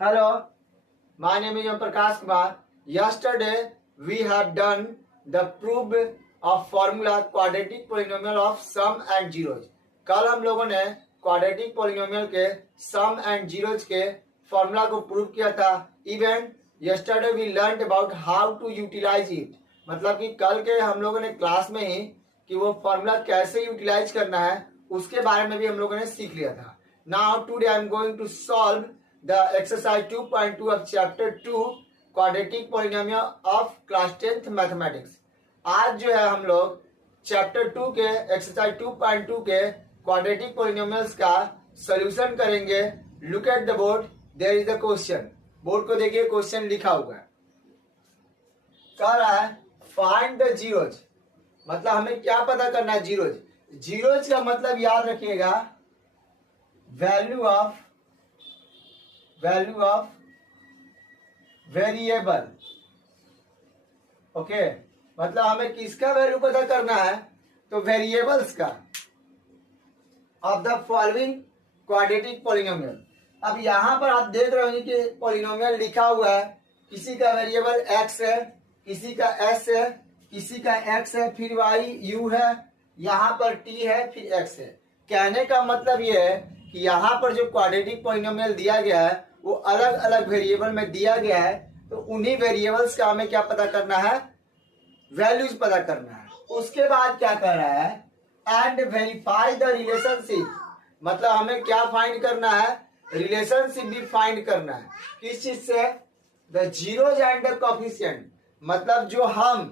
Hello, my name is Prakash Kumar. Yesterday we have done the proof of formula quadratic polynomial of sum and zeros. कल हम लोगों ने quadratic polynomial के सम and zeros के formula को prove किया था. Even yesterday we learned about how to utilize it. मतलब कि कल के हम लोगों ने क्लास में ही कि वो फॉर्मूला कैसे यूटिलाइज करना है उसके बारे में भी हम लोगों ने सीख लिया था. Now today I am going to solve the exercise 2.2 of chapter 2 quadratic polynomial of class 10th mathematics. आज जो है हम लोग चैप्टर 2 के एक्सरसाइज 2.2 के क्वाड्रेटिक पोलिनोमियल्स का सॉल्यूशन करेंगे. Look at the board, there is the question. Board को देखिए, क्वेश्चन लिखा हुआ है. कह रहा है फाइंड द जीरोज. मतलब हमें क्या पता करना है? जीरोज. जीरोज का मतलब याद रखिएगा वैल्यू ऑफ वेरिएबल. ओके, मतलब हमें किसका वैल्यू पता करना है? तो वेरिएबल्स का of the following quadratic polynomial. अब यहां पर आप देख रहे होंगे कि पोलिनोमियल लिखा हुआ है. किसी का वेरिएबल x है, किसी का s है, किसी का x है, फिर y u है, यहां पर t है, फिर x है. कहने का मतलब ये है कि यहाँ पर जो क्वाड्रेटिक पोलिनोमियल दिया गया है वो अलग अलग वेरिएबल में दिया गया है. तो उन्हीं वेरिएबल्स का हमें क्या पता करना है? वैल्यूज पता करना है. उसके बाद क्या कर रहा है? And verify the relationship. मतलब हमें क्या फाइंड करना है? रिलेशनशिप भी फाइंड करना है. किस चीज से? The zeros and the coefficient. मतलब जो हम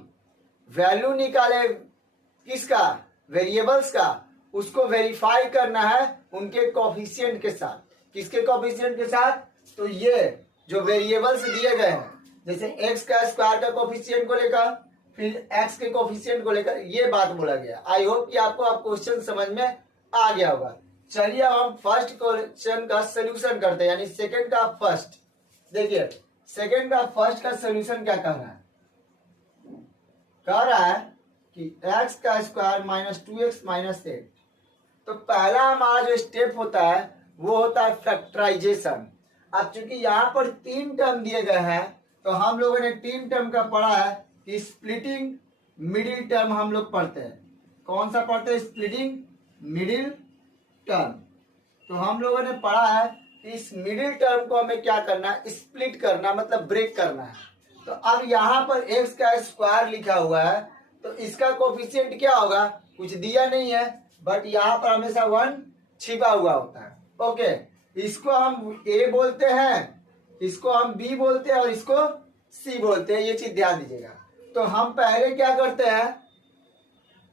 वैल्यू निकाले किसका? वेरिएबल्स का, उसको वेरीफाई करना है उनके कोफिशिएंट के साथ. किसके कोफिशिएंट के साथ? तो ये जो वेरिएबल्स दिए गए हैं, जैसे x का स्क्वायर का कोफिशिएंट को लेकर, फिर x के कोफिशिएंट को लेकर, ये बात बोला गया. आई होप कि आपको आप क्वेश्चन समझ में आ गया होगा. चलिए अब हम फर्स्ट क्वेश्चन का सोल्यूशन करते हैं, यानी सेकंड का फर्स्ट. देखिए सेकंड का फर्स्ट का सोल्यूशन क्या कर रहा है? कह रहा है कि x का स्क्वायर माइनस 2x माइनस 8. तो पहला हमारा जो स्टेप होता है वो होता है फैक्टराइजेशन. अब चूंकि यहाँ पर 3 टर्म दिए गए हैं तो हम लोगों ने 3 टर्म का पढ़ा है कि स्प्लिटिंग मिडिल टर्म हम लोग पढ़ते हैं. कौन सा पढ़ते हैं? Splitting middle term. तो हम लोगों ने पढ़ा है कि इस मिडिल टर्म को हमें क्या करना है? स्प्लिट करना, मतलब ब्रेक करना है. तो अब यहाँ पर x का स्क्वायर लिखा हुआ है तो इसका कोफिशिएंट क्या होगा? कुछ दिया नहीं है, बट यहाँ पर हमेशा 1 छिपा हुआ होता है. ओके, इसको हम a बोलते हैं, इसको हम b बोलते हैं और इसको c बोलते हैं. ये चीज ध्यान दीजिएगा. तो हम पहले क्या करते हैं?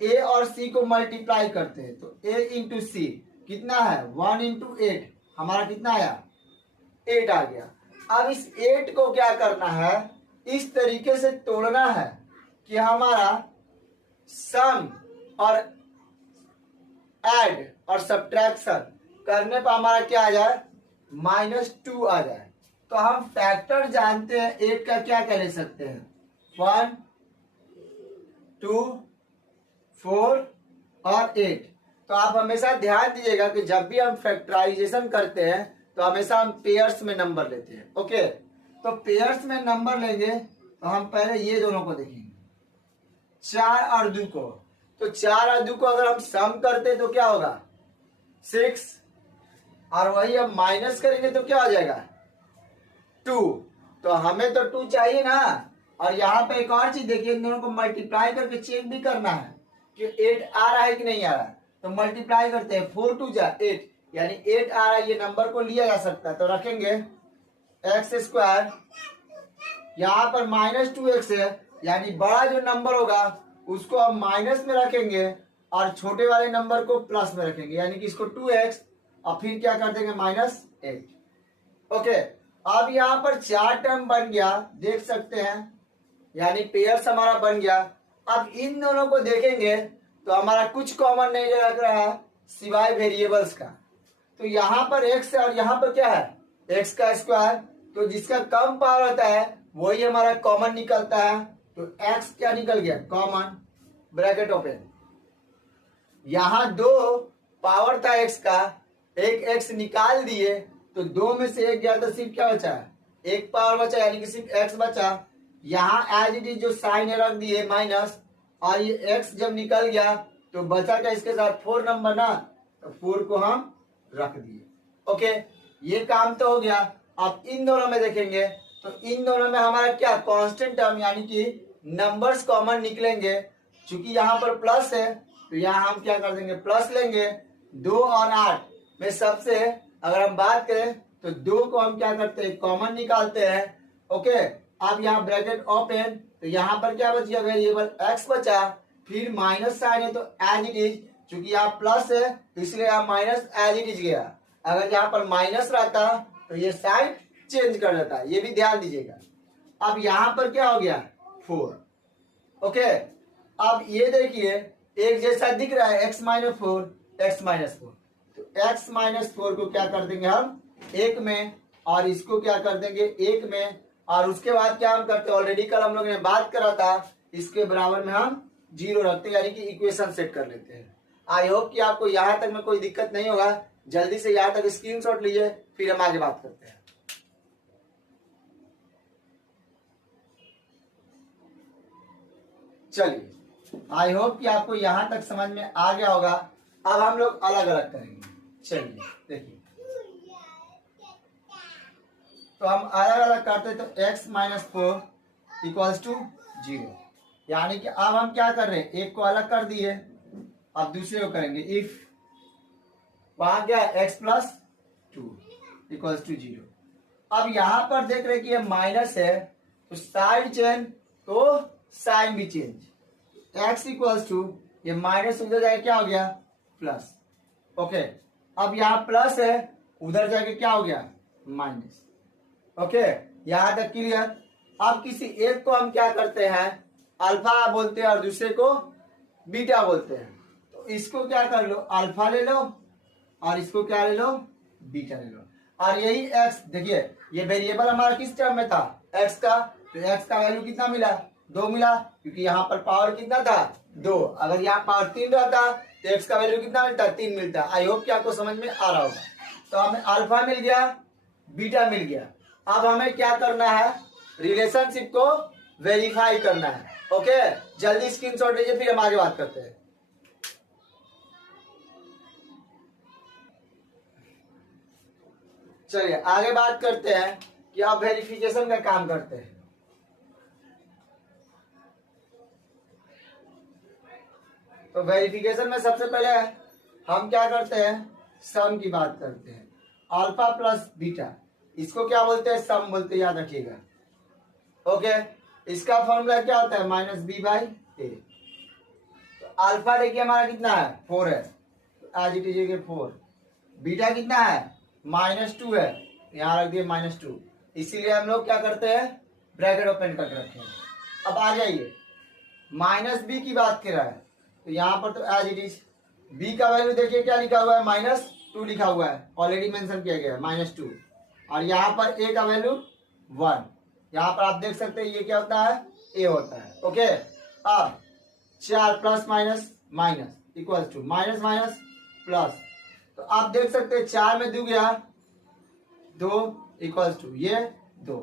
a और c को मल्टीप्लाई करते हैं. तो a इंटू सी कितना है? 1 इंटू 8. हमारा कितना आया? 8 आ गया. अब इस 8 को क्या करना है? इस तरीके से तोड़ना है कि हमारा सम और ऐड और सब्ट्रैक्शन करने पर हमारा क्या आ जाए? -2 आ जाए. तो हम फैक्टर जानते हैं 8 का, क्या क्या ले सकते हैं? 1, 2, 4 और 8. तो आप हमेशा ध्यान दीजिएगा कि जब भी हम फैक्टराइजेशन करते हैं तो हमेशा हम पेयर्स में नंबर लेते हैं. ओके, तो पेयर्स में नंबर लेंगे तो हम पहले ये दोनों को देखेंगे, 4 और 2 को. तो 4 और 2 को अगर हम सम करते तो क्या होगा? 6. और वही हम माइनस करेंगे तो क्या हो जाएगा? 2. तो हमें तो 2 चाहिए ना. और यहाँ पे एक और चीज देखिए, इन दोनों को मल्टीप्लाई करके चेक भी करना है कि 8 आ रहा है कि नहीं आ रहा है. तो मल्टीप्लाई करते हैं, 4 2 जा 8, यानी 8 आ रहा है. ये नंबर को लिया जा सकता है. तो रखेंगे x स्क्वायर, यहाँ पर -2x है, यानी बड़ा जो नंबर होगा उसको हम माइनस में रखेंगे और छोटे वाले नंबर को प्लस में रखेंगे, यानी कि इसको 2x और फिर क्या कर देंगे? -8. ओके, अब यहाँ पर 4 टर्म बन गया, देख सकते हैं, यानी पेयर्स हमारा बन गया. अब इन दोनों को देखेंगे तो हमारा कुछ कॉमन नहीं लग रहा है सिवाय वेरिएबल्स का. तो यहाँ पर x है और यहाँ पर क्या है? x का स्क्वायर. तो जिसका कम पावर होता है वही हमारा कॉमन निकलता है. तो x क्या निकल गया? Common, bracket open. यहाँ 2 पावर था x का, एक x निकाल दिए तो 2 में से 1 गया तो सिर्फ क्या बचा, एक पावर बचा, यानी कि सिर्फ x बचा। यहाँ एज इट इज जो साइन रख दिए माइनस, और ये x जब निकल गया तो बचा क्या इसके साथ 4 नंबर ना, तो 4 को हम रख दिए। ओके, ये काम तो हो गया। अब इन दोनों में देखेंगे तो इन दोनों में हमारा क्या कांस्टेंट टर्म यानी कि नंबर्स कॉमन निकलेंगे। चूंकि यहाँ पर प्लस है तो यहाँ हम क्या कर देंगे, प्लस लेंगे। 2 और 8 में सबसे अगर हम बात करें तो 2 को हम क्या करते हैं, कॉमन निकालते हैं। ओके, अब यहाँ ब्रैकेट ओपन, तो यहाँ पर क्या बच गया, वेरिएबल x बचा, फिर माइनस साइन है तो एज इट इज, चूंकि यहाँ प्लस है तो इसलिए यहाँ माइनस एज इट इज गया। अगर यहाँ पर माइनस रहता तो ये साइन चेंज कर देता, ये भी ध्यान दीजिएगा। अब यहाँ पर क्या हो गया 4। ओके, अब ये देखिए एक जैसा दिख रहा है x माइनस 4, x माइनस 4, तो x माइनस 4 को क्या कर देंगे हम 1 में, और इसको क्या कर देंगे 1 में, और उसके बाद क्या हम करते हैं, ऑलरेडी कल हम लोग ने बात करा था, इसके बराबर में हम 0 रखते हैं, यानी कि इक्वेशन सेट कर लेते हैं। आई होप कि आपको यहाँ तक में कोई दिक्कत नहीं होगा। जल्दी से यहाँ तक स्क्रीनशॉट लीजिए, फिर हम आगे बात करते हैं। चलिए, आई होप कि आपको यहाँ तक समझ में आ गया होगा। अब हम लोग अलग अलग करेंगे। चलिए देखिए, तो हम अलग अलग करते तो x माइनस 4 इक्वल्स टू 0, यानी कि अब हम क्या कर रहे हैं, एक को अलग कर दिए, अब दूसरे को करेंगे इफ, वहां क्या x प्लस 2 इक्वल्स टू 0। अब यहां पर देख रहे हैं कि ये माइनस है तो साइड चेंज तो साइन भी चेंज। x इक्वल्स टू ये माइनस उधर जाके क्या हो गया प्लस। ओके, अब यहाँ प्लस है, उधर जाके क्या हो गया माइनस। ओके, यहां तक क्लियर। अब किसी एक को हम क्या करते हैं अल्फा बोलते हैं और दूसरे को बीटा बोलते हैं। तो इसको क्या कर लो अल्फा ले लो और इसको क्या ले लो बीटा ले लो। और यही x देखिए, ये वेरिएबल हमारा किस टर्म में था x का, तो x का वैल्यू कितना मिला 2 मिला, क्योंकि यहाँ पर पावर कितना था 2। अगर यहाँ पावर 3 रहता तो x का वैल्यू कितना मिलता 3 मिलता। आई होप कि आपको समझ में आ रहा होगा। तो हमें अल्फा मिल गया, बीटा मिल गया। अब हमें क्या करना है, रिलेशनशिप को वेरीफाई करना है। ओके, जल्दी स्क्रीनशॉट लीजिए, फिर हम आगे बात करते हैं। चलिए आगे बात करते हैं कि आप वेरिफिकेशन का काम करते हैं। तो वेरिफिकेशन में सबसे पहले हम क्या करते हैं, सम की बात करते हैं। अल्फा प्लस बीटा, इसको क्या बोलते हैं सम बोलते हैं, याद रखिएगा। ओके, इसका फॉर्मूला क्या होता है माइनस बी बाई ए। तो अल्फा देखिए हमारा कितना है 4 है, तो आज इट इज 4। बीटा कितना है -2 है, यहाँ रख दिए -2। इसीलिए हम लोग क्या करते हैं ब्रैकेट ओपन करके रखते हैं। अब आ जाइए, माइनस बी की बात कर रहा है तो यहाँ पर तो एज इट इज बी का वैल्यू देखिए क्या लिखा हुआ है -2 लिखा हुआ है, ऑलरेडी मेंशन किया गया है -2। और यहाँ पर ए का वैल्यू 1, यहाँ पर आप देख सकते हैं ये क्या होता है ए होता है। ओके, अब 4 plus minus minus equals to minus minus plus, तो आप देख सकते हैं 4 में 2 गया 2 इक्वल्स टू ये 2,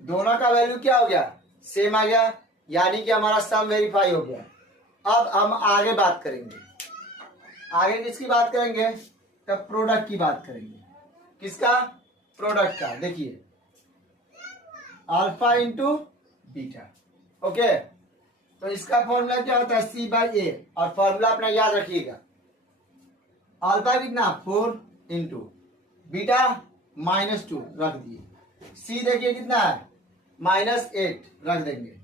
दोनों का वैल्यू क्या हो गया सेम आ गया, यानी कि हमारा सम वेरीफाई हो गया। अब हम आगे बात करेंगे, आगे किसकी बात करेंगे, तब प्रोडक्ट की बात करेंगे। किसका, प्रोडक्ट का। देखिए अल्फा इंटू बीटा। ओके, तो इसका फॉर्मूला क्या होता है सी बाई ए, और फॉर्मूला अपना याद रखिएगा। अल्फा कितना 4 इंटू बीटा -2 रख दिए, सी देखिए कितना है -8 रख देंगे,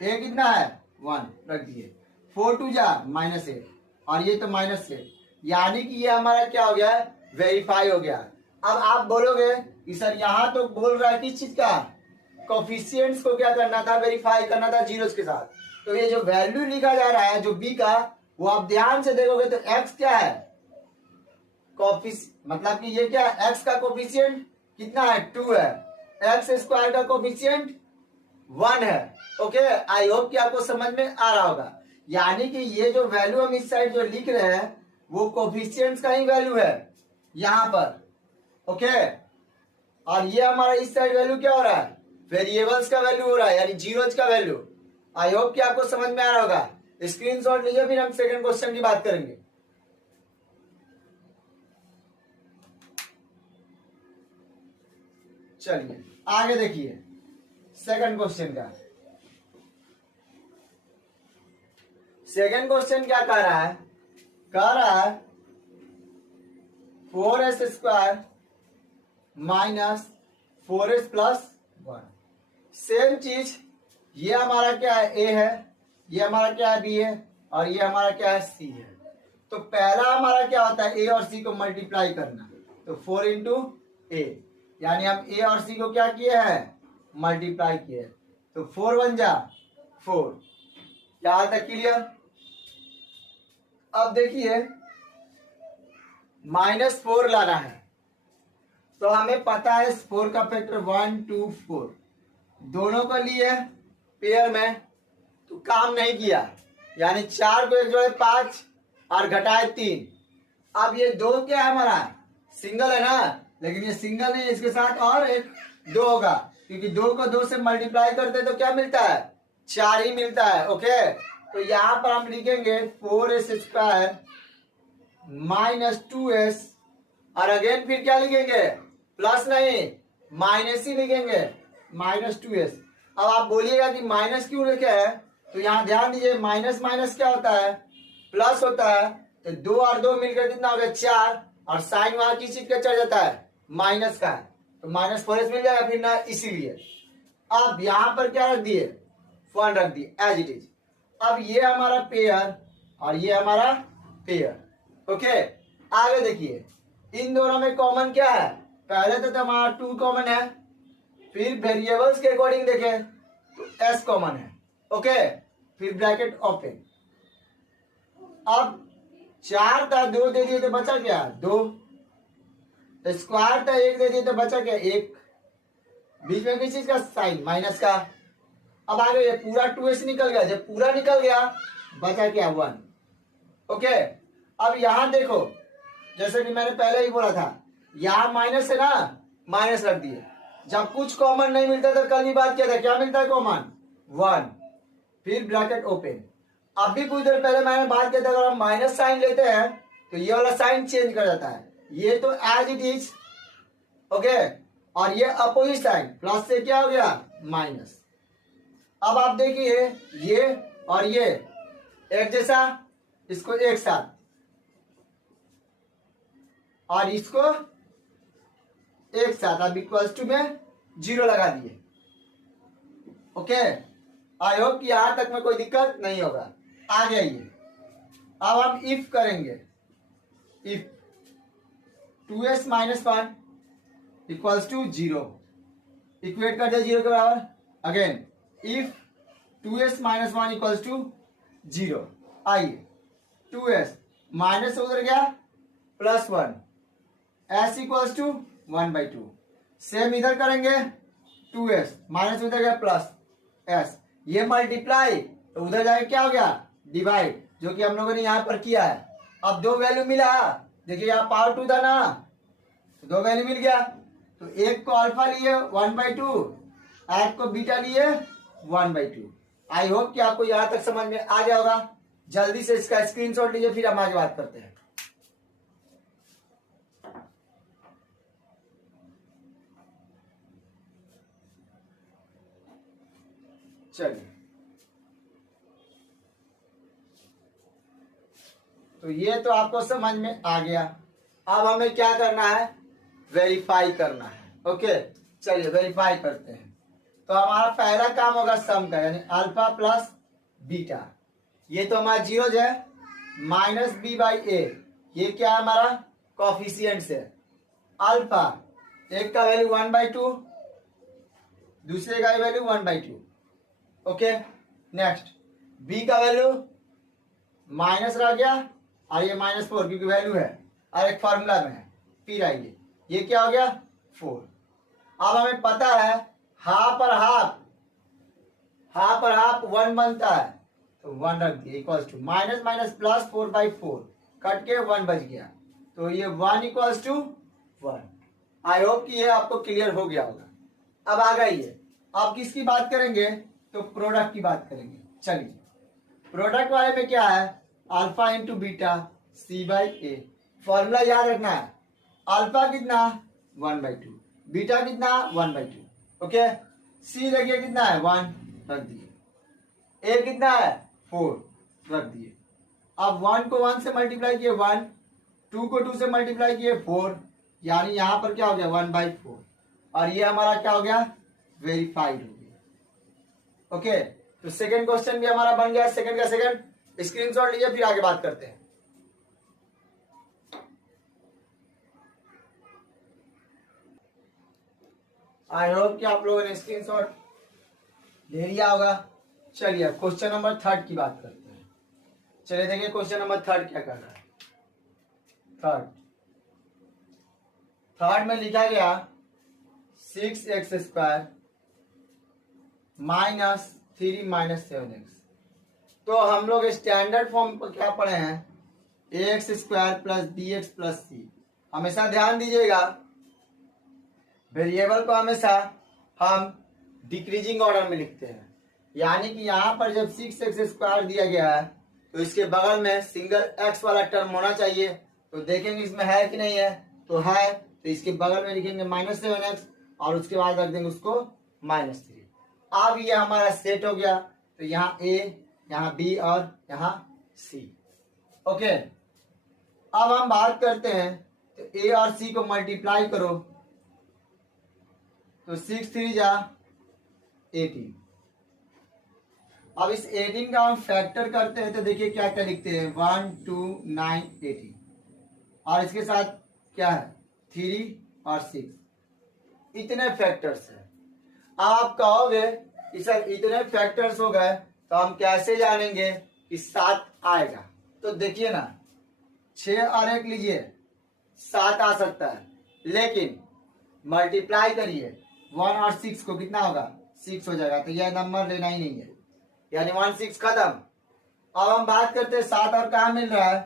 ए कितना है 1 रख दिए, 4 2 जा -8 और ये तो -8, यानी कि ये हमारा क्या हो गया वेरीफाई हो गया। अब आप बोलोगे कि सर यहाँ तो बोल रहा है किस चीज का, कोफिशिएंट्स को क्या करना था वेरीफाई करना था जीरोस के साथ। तो ये जो वैल्यू लिखा जा रहा है जो बी का, वो आप ध्यान से देखोगे तो एक्स क्या है मतलब कि ये क्या है एक्स का कोफिशिएंट कितना है 2 है, एक्स स्क्वायर का कोफिशिएंट 1 है। ओके, आई होप कि आपको समझ में आ रहा होगा। यानी कि ये जो वैल्यू हम इस साइड जो लिख रहे हैं वो कोफिशिएंट्स का ही वैल्यू है यहाँ पर। ओके, और ये हमारा इस साइड वैल्यू क्या हो रहा है, वेरिएबल्स का वैल्यू हो रहा है, यानी जीरोज का वैल्यू। आई होप कि आपको समझ में आ रहा होगा। स्क्रीनशॉट लीजिए, फिर हम सेकंड क्वेश्चन की बात करेंगे। चलिए आगे देखिए सेकंड क्वेश्चन का। सेकंड क्वेश्चन क्या कह रहा है, कह रहा है 4s² minus 4s plus 1। Same चीज, ये हमारा क्या है, ए है, ये हमारा क्या है, बी है, और ये हमारा क्या है, सी है। तो पहला हमारा क्या होता है, ए और सी को मल्टीप्लाई करना। तो 4 इंटू ए, यानी हम ए और सी को क्या किए हैं, मल्टीप्लाई किए। तो 4 1 जा 4। क्या तक क्लियर। अब देखिए -4 लाना है, तो हमें पता है 4 का फैक्टर 1 2 4, दोनों को लिए पेयर में, तो काम नहीं किया, यानी 4 को एक जोड़े 5 और घटाए 3। अब ये 2 क्या है हमारा, सिंगल है ना, लेकिन ये सिंगल नहीं, इसके साथ और एक 2 होगा, क्योंकि 2 को 2 से मल्टीप्लाई करते तो क्या मिलता है, 4 ही मिलता है। ओके, तो यहां पर हम लिखेंगे 4s² माइनस 2s, और अगेन फिर क्या लिखेंगे, प्लस नहीं माइनस ही लिखेंगे, -2s। अब आप बोलिएगा कि माइनस क्यों लिखे हैं, तो यहाँ ध्यान दीजिए, माइनस माइनस क्या होता है, प्लस होता है। तो 2 और 2 मिलकर कितना हो गया, 4, और साइन वहां किस चीज का चढ़ जाता है, माइनस का, तो -4s मिल जाएगा फिर ना, इसीलिए। अब यहां पर क्या रख दिए, 1 रख दिए एज इट इज। अब ये हमारा पेयर और ये हमारा पेयर। ओके, आगे देखिए, इन दोनों में कॉमन क्या है, पहले तो हमारा 2 कॉमन है, फिर वेरिएबल्स के अकॉर्डिंग देखें तो s कॉमन है। ओके, फिर ब्रैकेट ओपन। अब 4 था 2 दे दिए तो बचा क्या, 2, स्क्वायर था 1 दे दिए तो बचा क्या, 1, बीच में किस चीज का साइन, माइनस का। अब आगे ये पूरा 2s निकल गया, जब पूरा निकल गया बचा क्या, 1। ओके, अब यहां देखो, जैसे कि मैंने पहले ही बोला था, यहां माइनस है ना, माइनस रख दिए। जब कुछ कॉमन नहीं मिलता तो कल भी बात किया था, क्या मिलता है कॉमन, 1, फिर ब्रैकेट ओपन। अब भी कुछ देर पहले मैंने बात किया था, अगर हम माइनस साइन लेते हैं तो ये वाला साइन चेंज कर जाता है, ये तो एज इट इज। ओके, और ये अपोजिट साइन, प्लस से क्या हो गया, माइनस। अब आप देखिए, ये और ये एक जैसा, इसको एक साथ, और इसको एक साथ, अब इक्वल्स टू में 0 लगा दिए। ओके, आई होप कि यहां तक में कोई दिक्कत नहीं होगा। आगे आइए, अब हम इफ करेंगे, if 2s minus 1 equals to 0, equate कर दे 0 के बराबर। Again if 2s minus 1 equals to 0, आइए 2s माइनस से उधर गया +1, s इक्वल्स टू 1/2। सेम इधर करेंगे, 2s माइनस उधर गया प्लस s, ये मल्टीप्लाई तो उधर जाके क्या हो गया, डिवाइड, जो कि हम लोगों ने यहां पर किया है। अब 2 वैल्यू मिला, देखिए यहाँ पावर 2 था ना, तो 2 वैल्यू मिल गया। तो एक को अल्फा लिए 1/2, एक को बीटा लिए 1/2। आई होप कि आपको यहां तक समझ में आ गया होगा। जल्दी से इसका स्क्रीनशॉट लीजिए, फिर हम आगे बात करते हैं। चलिए, तो ये तो आपको समझ में आ गया। अब हमें क्या करना है, वेरीफाई करना है। ओके, चलिए वेरीफाई करते हैं। तो हमारा पहला काम होगा सम का, यानी अल्फा प्लस बीटा, ये तो हमारा जीरोज है, -b/a, ये क्या है हमारा कोफिशिएंट्स है। अल्फा एक का वैल्यू 1/2, दूसरे का वैल्यू 1/2। ओके, नेक्स्ट b का वैल्यू माइनस रह गया, और ये -4 क्योंकि वैल्यू है और एक फॉर्मूला में है। फिर आइए, ये क्या हो गया 4। अब हमें पता है हाफ और हाफ 1 बनता है, तो 1 रख दिया, equals to minus minus plus 4/4, cut के 1 बच गया, तो ये 1 इक्वल्स टू 1। आई होप कि ये आपको क्लियर हो गया होगा। अब आ गई अब किसकी बात करेंगे, तो प्रोडक्ट की बात करेंगे। चलिए प्रोडक्ट वाले में क्या है, alpha into beta C by A. Formula याद रखना है, अल्फा कितना 1/2, बीटा कितना 1/2, ओके। सी देखिए कितना है 1, रख दिए। ए कितना है 4, रख दिए। अब 1 को 1 से मल्टीप्लाई किए 1, 2 को 2 से मल्टीप्लाई किए 4, यानी यहां पर क्या हो गया 1/4, और ये हमारा क्या हो गया वेरीफाइड हो गया, ओके। तो सेकंड क्वेश्चन भी हमारा बन गया। सेकंड का सेकंड स्क्रीनशॉट लीजिए, फिर आगे बात करते हैं। आई होप कि आप लोगों ने स्क्रीनशॉट ले लिया होगा। चलिए क्वेश्चन नंबर 3 की बात करते हैं। चलिए देखिए क्वेश्चन नंबर 3 क्या कर रहा है। थर्ड में लिखा गया 6x² माइनस 3 माइनस 7x। तो हम लोग स्टैंडर्ड फॉर्म पर क्या पढ़े हैं, ax² plus bx plus c। हमेशा ध्यान दीजिएगा, वेरिएबल को हमेशा हम डिक्रीजिंग ऑर्डर में लिखते हैं, यानी कि यहाँ पर जब 6x² दिया गया है तो इसके बगल में सिंगल x वाला टर्म होना चाहिए। तो देखेंगे इसमें है कि नहीं है, तो है, तो इसके बगल में लिखेंगे -7x और उसके बाद रख देंगे उसको -3। अब ये हमारा सेट हो गया, तो यहाँ a, यहाँ b और यहाँ c, ओके। अब हम बात करते हैं, तो a और c को मल्टीप्लाई करो, तो 6 3 जा 18। अब इस 18 का हम फैक्टर करते हैं, तो देखिए क्या क्या लिखते हैं 1 2 9 18, और इसके साथ क्या है 3 और 6, इतने फैक्टर्स हैं। आप कहोगे कि सर इतने फैक्टर्स हो गए तो हम कैसे जानेंगे कि 7 आएगा। तो देखिए ना, 6 और 1 लीजिए 7 आ सकता है, लेकिन मल्टीप्लाई करिए 1 और 6 को, कितना होगा 6 हो जाएगा, तो यह नंबर लेना ही नहीं है, यानी 1 6 खत्म। अब हम बात करते हैं 7 और कहाँ मिल रहा है,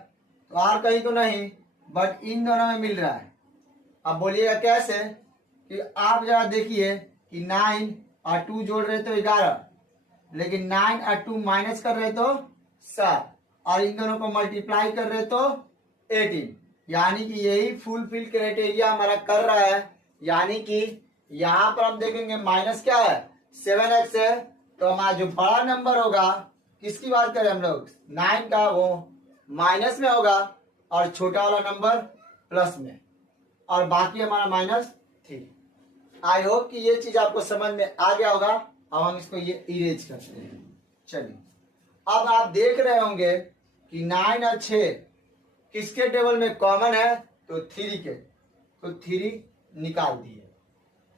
तो और कहीं तो नहीं, बट इन दोनों में मिल रहा है। अब बोलिएगा कैसे, कि आप जरा देखिए कि 9 और 2 जोड़ रहे तो 11, लेकिन 9 और 2 माइनस कर रहे तो 7, और इन दोनों को मल्टीप्लाई कर रहे तो 18, यानी कि यही फुलफिल क्राइटेरिया हमारा कर रहा है। यानी कि यहाँ पर हम देखेंगे माइनस क्या है 7x है, तो हमारा जो बड़ा नंबर होगा, किसकी बात करें हम लोग 9 का, वो माइनस में होगा और छोटा वाला नंबर प्लस में, और बाकी हमारा -3। आई होप कि ये चीज आपको समझ में आ गया होगा। अब हम इसको ये इरेज करते हैं। चलिए अब आप देख रहे होंगे कि 9 और 6 किसके टेबल में कॉमन है, तो 3 के, तो 3 निकाल दिए।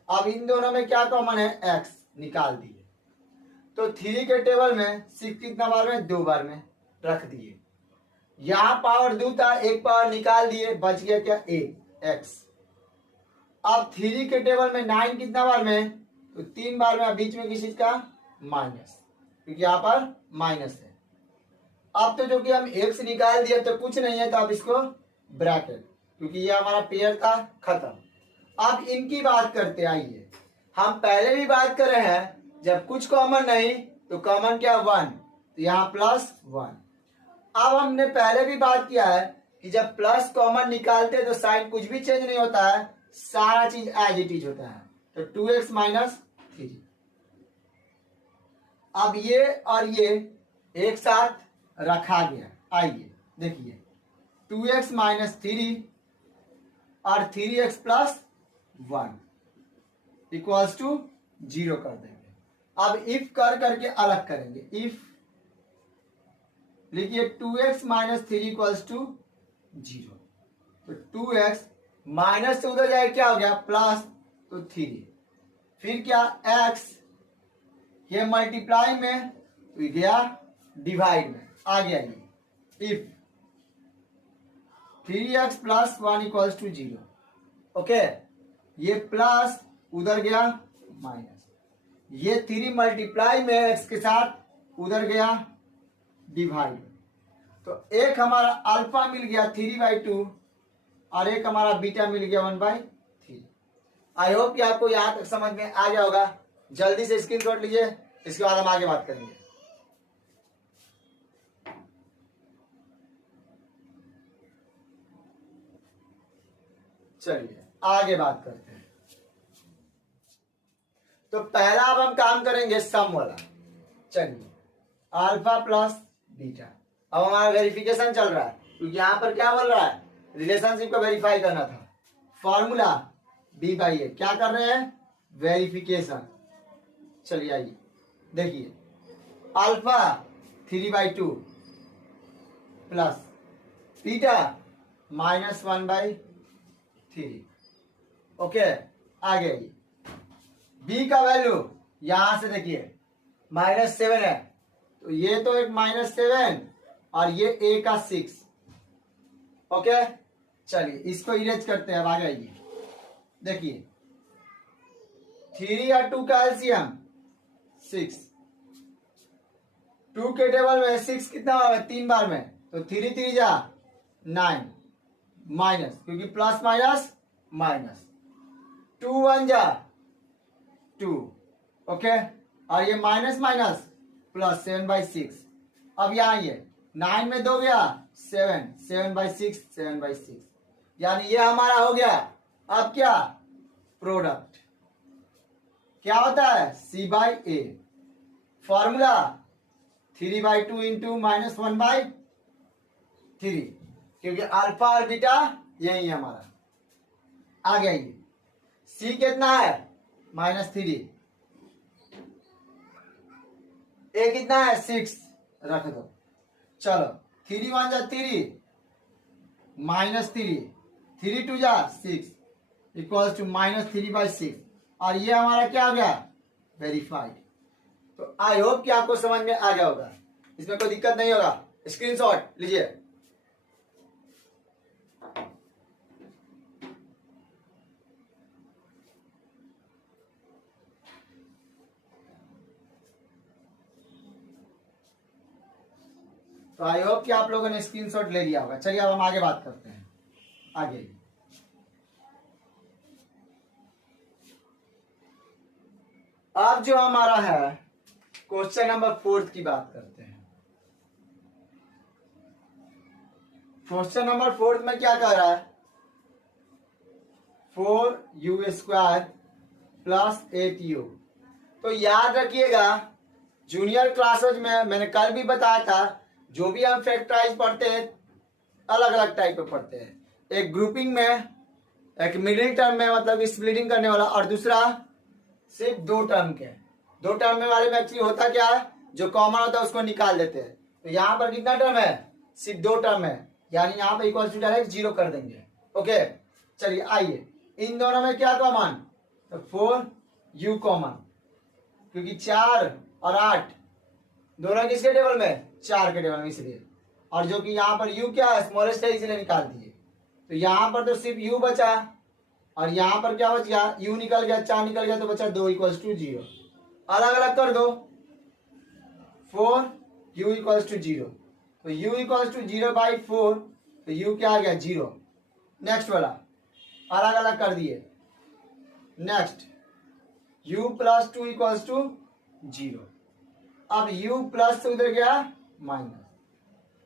अब इन दोनों में क्या कॉमन है, x, निकाल दिए। तो 3 के टेबल में 6 कितना बार में 2 बार में रख दिए। यहां पावर 2 था, एक पावर निकाल दिए, बच गया क्या x। अब 3 के टेबल में 9 कितना बार में, तो 3 बार में, बीच में किसी का माइनस, क्योंकि यहाँ पर माइनस है। अब तो जो कि हम x निकाल दिया तो कुछ नहीं है, तो आप इसको ब्रैकेट, क्योंकि ये हमारा पेयर था, खत्म। अब इनकी बात करते आइए, हम पहले भी बात कर रहे हैं, जब कुछ कॉमन नहीं तो कॉमन क्या 1, तो यहाँ +1। अब हमने पहले भी बात किया है कि जब प्लस कॉमन निकालते हैं तो साइन कुछ भी चेंज नहीं होता है, सारा चीज एज इट इज होता है। तो 2x - 3। अब ये और ये एक साथ रखा गया। आइए देखिए 2x - 3 और 3x + 1 इक्वल्स टू 0 कर देंगे। अब इफ कर करके अलग करेंगे। इफ लिखिए 2x - 3 इक्वल्स टू 0, तो 2x माइनस से उधर जाए क्या हो गया प्लस, तो 3, फिर क्या x, ये मल्टीप्लाई में तो गया डिवाइड में, आ गया ये। If 3x + 1 equals to 0, okay, ये प्लस उधर गया माइनस, ये 3 मल्टीप्लाई में x के साथ उधर गया डिवाइड, तो एक हमारा अल्फा मिल गया 3/2 और एक हमारा बीटा मिल गया 1/3। आई होप कि आपको यहाँ तक समझ में आ गया होगा। जल्दी से स्क्रीनशॉट लीजिए, इसके बाद हम आगे बात करेंगे। चलिए आगे बात करते हैं। तो पहला अब हम काम करेंगे सम वाला। चलिए अल्फा प्लस बीटा, अब हमारा वेरिफिकेशन चल रहा है, क्योंकि यहां पर क्या बोल रहा है, रिलेशनशिप को वेरीफाई करना था। फॉर्मूला बी बाई ए, क्या कर रहे हैं, वेरिफिकेशन। चलिए आइए देखिए, अल्फा 3/2 प्लस बीटा -1/3। ओके, आगे आइए, बी का वैल्यू यहां से देखिए -7 है, तो ये तो एक -7 और ये ए का 6। ओके, चलिए इसको इरेज करते हैं। अब आगे आइए, देखिए 3 और 2 का एलसीएम 6, 2 के टेबल में 6 कितना होगा, 3 बार में, तो 3 3 जा 9 माइनस, क्योंकि प्लस माइनस माइनस, 2 1 जा 2। ओके, और ये माइनस माइनस प्लस 7/6। अब यहाँ ये 9 में 2 गया 7, 7/6 7/6, यानी ये हमारा हो गया। अब क्या, प्रोडक्ट क्या होता है, C/A। फॉर्मूला 3/2 इंटू -1/3, क्योंकि अल्फा और बीटा यही है हमारा। आगे आइए, C कितना है, -3, ए कितना है 6, रख दो। चलो 3 1 जा 3, -3, 3 2 जा 6 इक्वल्स टू -3/6, और ये हमारा क्या हो गया, वेरीफाइड। तो आई होप कि आपको समझ में आ गया होगा, इसमें कोई दिक्कत नहीं होगा। स्क्रीनशॉट लीजिए। तो आई होप कि आप लोगों ने स्क्रीनशॉट ले लिया होगा। चलिए अब हम आगे बात करते हैं। आगे अब जो हमारा है क्वेश्चन नंबर 4 की बात करते हैं। क्वेश्चन नंबर 4 में क्या कह रहा है, 4u² प्लस 8u। तो याद रखिएगा, जूनियर क्लासेज में मैंने कल भी बताया था, जो भी हम फैक्टराइज पढ़ते हैं अलग अलग टाइप में पढ़ते हैं। एक ग्रुपिंग में, एक मिडिल टर्म में, मतलब स्प्लिटिंग करने वाला, और दूसरा सिर्फ 2 टर्म के। 2 टर्म में वाले में एक्चुअली होता क्या है, जो कॉमन होता है उसको निकाल देते हैं। तो यहाँ पर कितना टर्म है, सिर्फ 2 टर्म है, यानी यहाँ पर इक्वल टू डायरेक्ट 0 कर देंगे। ओके, चलिए आइए, इन दोनों में क्या कॉमन, तो 4u कॉमन, क्योंकि 4 और 8 दोनों किसके टेबल में, 4 के टेबल में, इसलिए। और जो कि यहाँ पर u क्या है, स्मॉलेस्ट है, इसलिए निकाल दिए। तो यहाँ पर तो सिर्फ u बचा, और यहाँ पर क्या बच गया, u निकल गया, 4 निकल गया, तो बचा 2 इक्वल्स टू 0। अलग अलग कर दो, 4u इक्वल्स टू 0, तो u इक्वल्स टू 0/4, तो u क्या आ गया, 0। नेक्स्ट वाला अलग अलग कर दिए। Next u plus 2 equals to 0। अब u प्लस से उधर गया माइनस,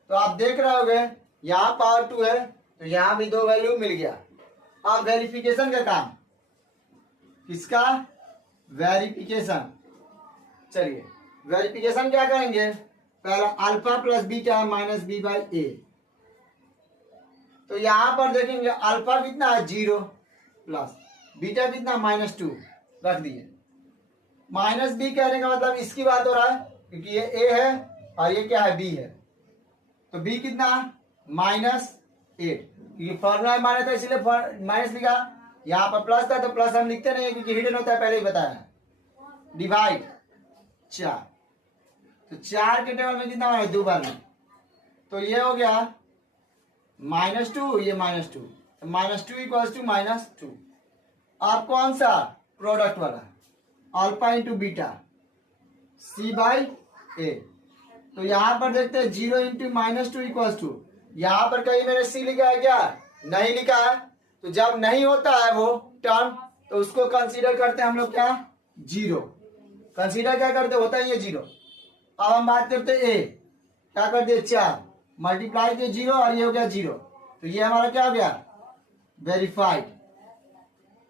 तो आप देख रहे होगे यहाँ पावर 2 है, तो यहाँ भी 2 वैल्यू मिल गया। अब वेरिफिकेशन का काम, किसका, वेरिफिकेशन। चलिए वेरिफिकेशन क्या करेंगे, पहला अल्फा प्लस बीटा -b/a। तो यहां पर देखेंगे अल्फा कितना है 0 प्लस बीटा कितना -2, रख दिए। -b कहने का मतलब इसकी बात हो रहा है, क्योंकि ये a है और ये क्या है, b है। तो b कितना, -8, क्योंकि फॉर्मूला में माने था इसलिए माइनस लिखा। यहाँ पर प्लस था तो प्लस हम लिखते नहीं, क्योंकि हिडन होता है, पहले ही बताया। डिवाइड 4, तो 4 के टेबल में कितना है, 2 बार में, तो ये हो गया -2, ये -2, तो -2 इक्वल्स टू -2। अब कौन सा, प्रोडक्ट वाला, अल्फा इंटू बीटा C/A। तो यहां पर देखते हैं 0 इंटू -2 इक्वल्स टू, यहां पर कहीं मैंने C लिखा है क्या, नहीं लिखा है। तो जब नहीं होता है वो टर्म, तो उसको कंसीडर करते हैं हम लोग क्या, जीरो। कंसीडर क्या करते, होता है ये जीरो। अब हम बात करते हैं ए, क्या कर दिए 4 मल्टीप्लाई किए जीरो और ये हो गया जीरो, तो ये हमारा क्या हो गया, वेरीफाइड।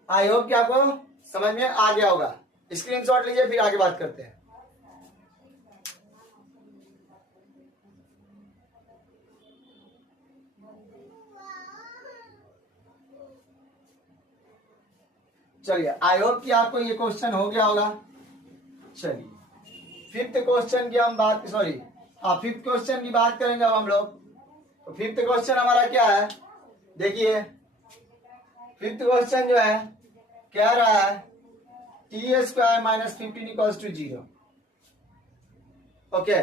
आई होप कि आपको समझ में आ गया होगा। स्क्रीनशॉट लीजिए, फिर आगे बात करते हैं। चलिए, आई होप कि आपको ये क्वेश्चन हो गया होगा। चलिए, फिफ्थ क्वेश्चन की हम बात, सॉरी फिफ्थ क्वेश्चन की बात करेंगे अब हम लोग। तो फिफ्थ क्वेश्चन हमारा क्या है, देखिए फिफ्थ क्वेश्चन जो है कह रहा है T square minus 15 equals to 0। Okay,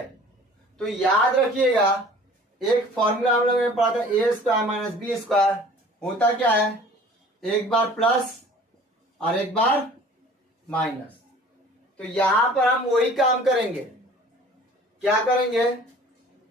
तो याद रखिएगा एक फॉर्मूला हम लोगों ने पढ़ा था, ए स्क्वायर माइनस बी स्क्वायर होता क्या है, एक बार प्लस और एक बार माइनस। तो यहां पर हम वही काम करेंगे, क्या करेंगे,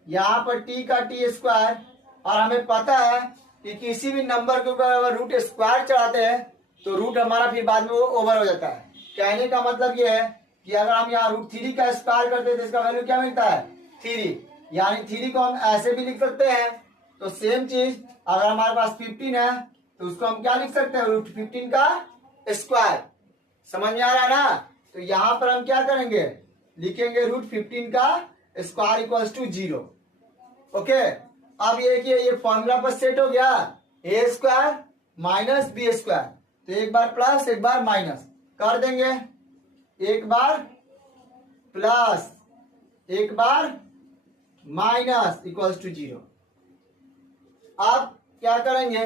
यहां पर टी का टी स्क्वायर, और हमें पता है कि किसी भी नंबर के ऊपर अगर रूट स्क्वायर चढ़ाते हैं तो रूट हमारा फिर बाद में वो ओवर हो जाता है। कहने का मतलब ये है कि अगर हम यहाँ रूट 3 का स्क्वायर करते हैं तो इसका वैल्यू क्या मिलता है, 3। यानी 3 को हम ऐसे भी लिख सकते हैं। तो सेम चीज अगर हमारे पास 15 है तो उसको हम क्या लिख सकते हैं, रूट 15 का स्क्वायर। समझ में आ रहा है ना। तो यहां पर हम क्या करेंगे, लिखेंगे रूट 15 का स्क्वायर इक्वल्स टू 0। ओके, अब ये फॉर्मूला पर सेट हो गया, ए स्क्वायर माइनस बी स्क्वायर। तो एक बार प्लस एक बार माइनस कर देंगे, एक बार प्लस एक बार माइनस इक्वल्स टू 0। अब क्या करेंगे,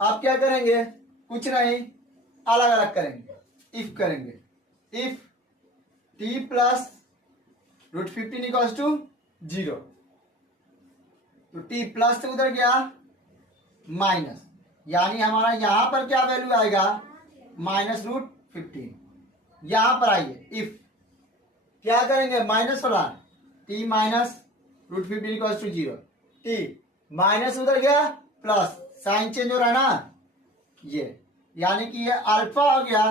अब क्या करेंगे, कुछ नहीं, अलग अलग करेंगे, इफ करेंगे। If T plus root 15 equals to 0, तो टी प्लस से उधर गया माइनस, यानी हमारा यहां पर क्या वैल्यू आएगा, माइनस रूट 15। यहां पर आइए, इफ क्या करेंगे, माइनस वाला T minus root 15 equals to 0, T minus उधर गया प्लस, साइन चेंज हो रहा है ना, ये यानी कि ये अल्फा हो गया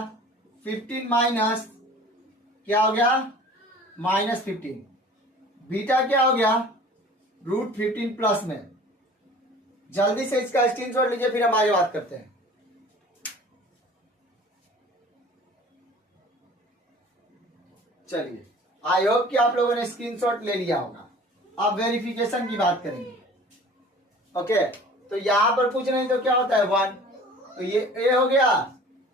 15 माइनस क्या हो गया, माइनस 15। बीटा क्या हो गया, रूट 15 प्लस में। जल्दी से इसका स्क्रीनशॉट लीजिए, फिर हम आगे बात करते हैं। चलिए, आई होप कि आप लोगों ने स्क्रीनशॉट ले लिया होगा। अब वेरिफिकेशन की बात करेंगे। ओके, तो यहां पर कुछ नहीं तो क्या होता है 1, तो ये ए हो गया,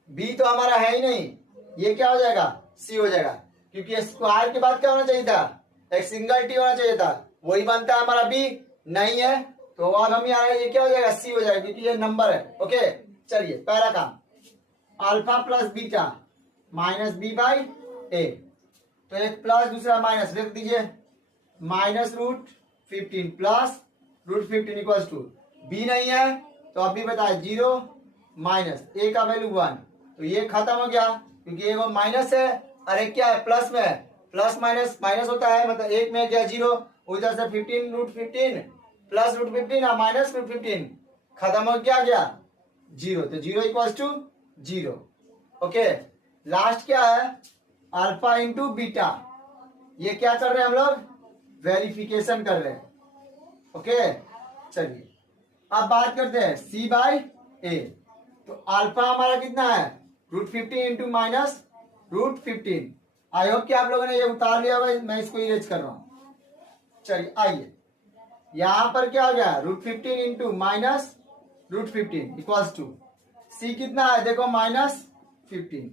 बी तो हमारा है ही नहीं, ये क्या हो जाएगा, सी हो जाएगा, क्योंकि स्क्वायर के बाद क्या होना चाहिए था, एक सिंगल टी होना चाहिए था, वही बनता है हमारा बी, नहीं है तो अब हम यहाँ ये क्या हो जाएगा, सी हो जाएगा, क्योंकि ये नंबर है। ओके, चलिए पहला काम, alpha plus beta minus B by A, तो एक प्लस दूसरा माइनस लिख दीजिए, minus root 15 plus root 15 equals to, B नहीं है तो अभी बताए 0 माइनस ए का वैल्यू 1, तो ये खत्म हो गया, क्योंकि एक माइनस है और एक क्या है, प्लस में है, प्लस माइनस माइनस होता है, मतलब एक में गया 0, उधर से 15 रूट 15 प्लस रूट 15 और माइनस रूट 15 खत्म हो गया 0, तो 0 इक्वल्स टू 0। ओके, लास्ट क्या है, अल्फा इंटू बीटा, ये क्या कर रहे हैं हम लोग, वेरिफिकेशन कर रहे हैं। ओके, चलिए अब बात करते हैं सी बाई ए। तो अल्फा हमारा कितना है, root 15 into minus root 15। I hope कि आप लोगों ने ये उतार लिया होगा, मैं इसको इरेज कर रहा हूं। चलिए आइए, यहां पर क्या हो गया, root 15 into minus root 15 equals to, C कितना है देखो, माइनस 15,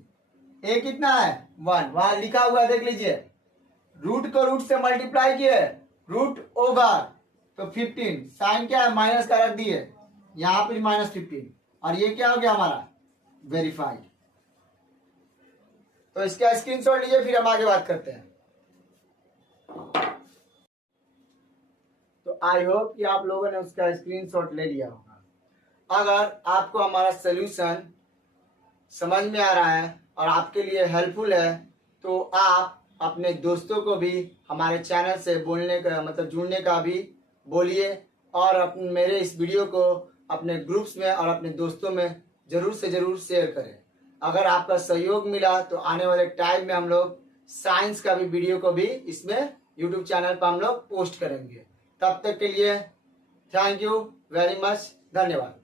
ए कितना है 1, वहां लिखा हुआ है देख लीजिए, रूट को रूट से मल्टीप्लाई किए, रूट ओवर, तो 15 साइन क्या है, माइनस का रख दिए, यहां पर माइनस 15, और ये क्या हो गया हमारा, वेरीफाइड। तो इसका स्क्रीनशॉट लीजिए, फिर हम आगे बात करते हैं। तो आई होप कि आप लोगों ने उसका स्क्रीनशॉट ले लिया होगा। अगर आपको हमारा सोल्यूशन समझ में आ रहा है और आपके लिए हेल्पफुल है तो आप अपने दोस्तों को भी हमारे चैनल से बोलने का मतलब जुड़ने का भी बोलिए, और मेरे इस वीडियो को अपने ग्रुप्स में और अपने दोस्तों में जरूर से जरूर शेयर करें। अगर आपका सहयोग मिला तो आने वाले टाइम में हम लोग साइंस का भी वीडियो को भी इसमें यूट्यूब चैनल पर हम लोग पोस्ट करेंगे। तब तक के लिए थैंक यू वेरी मच, धन्यवाद।